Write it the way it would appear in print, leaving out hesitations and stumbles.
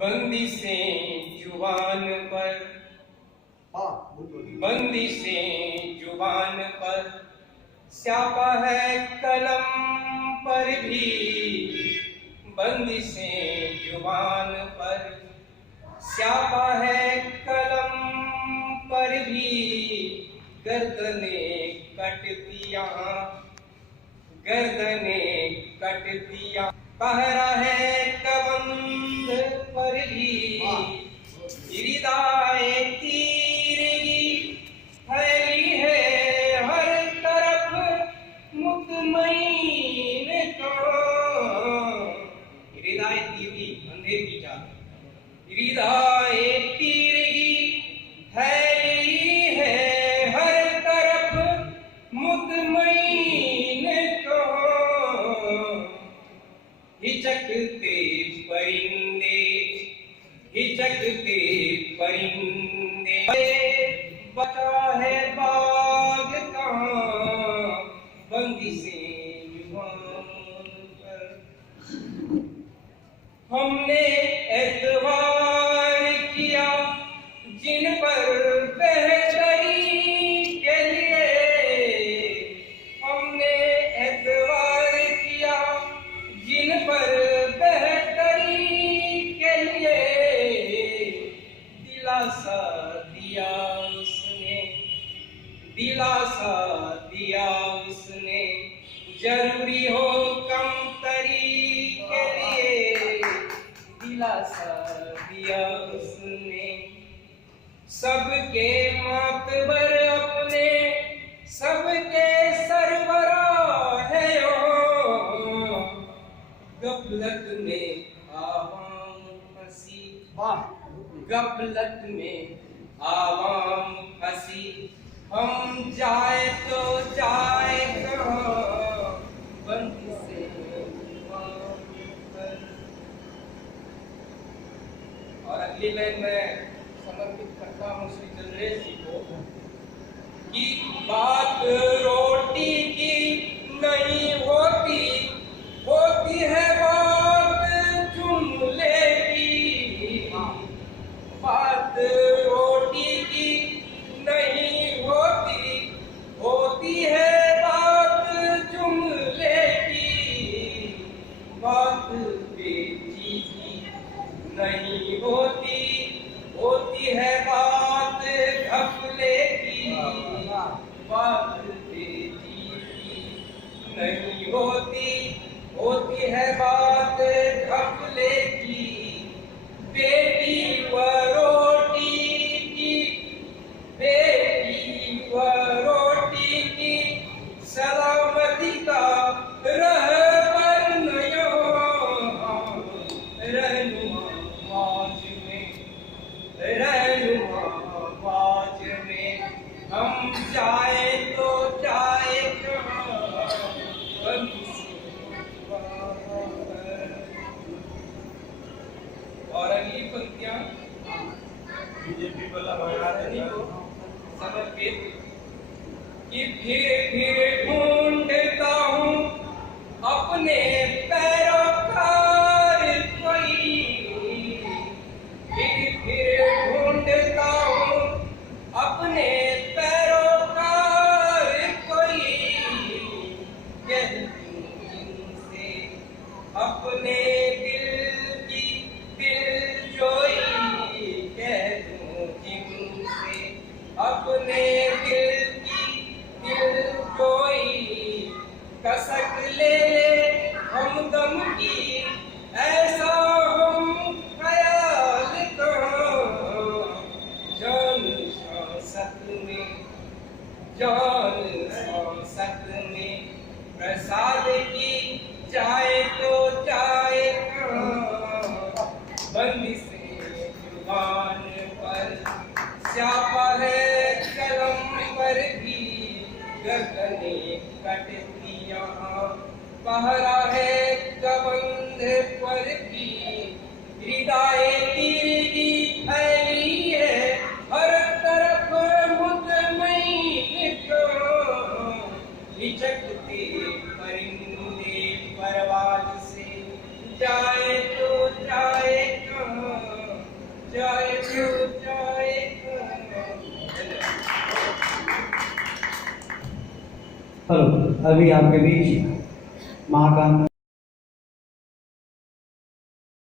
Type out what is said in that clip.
बंदिशें जुबान पर, बंदिशें जुबान पर, स्यापा है कलम पर भी। बंदिशें जुबान पर, स्यापा है कलम पर भी। गर्दने कट दिया, गर्दने कट दिया, पहरा है कबंध पर भी। इरिदाए तीरगी फैली है हर तरफ मुतमईन को। इरिदाए तीरगी अंधेर की चाल, इरिदाए तीरगी फैली है हर तरफ मुतमईन को। हिचकते परिंदे, हिचकते परिंदे, बचा है बाग कहाँ। बंदिशें जुबान पर, हमने एतबार किया जिन पर बेहतरी के लिए। हमने एतबार किया जिन पर बेहतरी के लिए। दिलासा दिया उसने, दिलासा दिया उसने, जरूरी हो कमतरी के लिए। दिलासा दिया उसने, सबके मातबर अपने, सबके सरबराह है ओ। गफलत में आवाम फंसी, गफलत में आवाम फंसी, हम जाए तो जाए कहाँ। बंदिशें जुबान पर। और अगली लाइन में समर्पित करता हूँ श्री चंद्रेश जी को कि बात रोटी की नहीं होती, होती है बात जुमले की। बात रोटी की नहीं होती, होती है बात जुमले की। बात बेटी की नहीं होती, होती है बात घपले की। बात बेटी की नहीं होती, होती है बात घपले की। बेटी व रोटी की, बेटी व रोटी की सलामती का रहबर नयो। रहनुमा बाज में, रहनुमा बाज में, हम जाए तो जाए कहाँ। और अगली पंक्तियां बीजेपी को समर्पित कि फिर फिर ढूंढता हूँ अपने पैरोकार कोई। फिर ढूंढता हूँ अपने पैरोकार कोई। कह दूं जिनसे अपने दिल की दिलजोई। कह दूं जिनसे अपने दिल की दिलजोई। कसक ले हमदम की ऐसा हम ख्याल कहाँ। जान सांसत में, जान सांसत में, प्रसाद की जाए तो जाए कहाँ। बंदिशें जुबान पर, स्यापा है कलम पर भी। गर्दने कट दिया, पहरा है कबंध पर भी। हृदय तीरगी फैली है हर तरफ मुतमईन को। हिचकते परिंदे परवाज से जाए तो जाए कहाँ। हेलो, अभी आपके बीच माँ का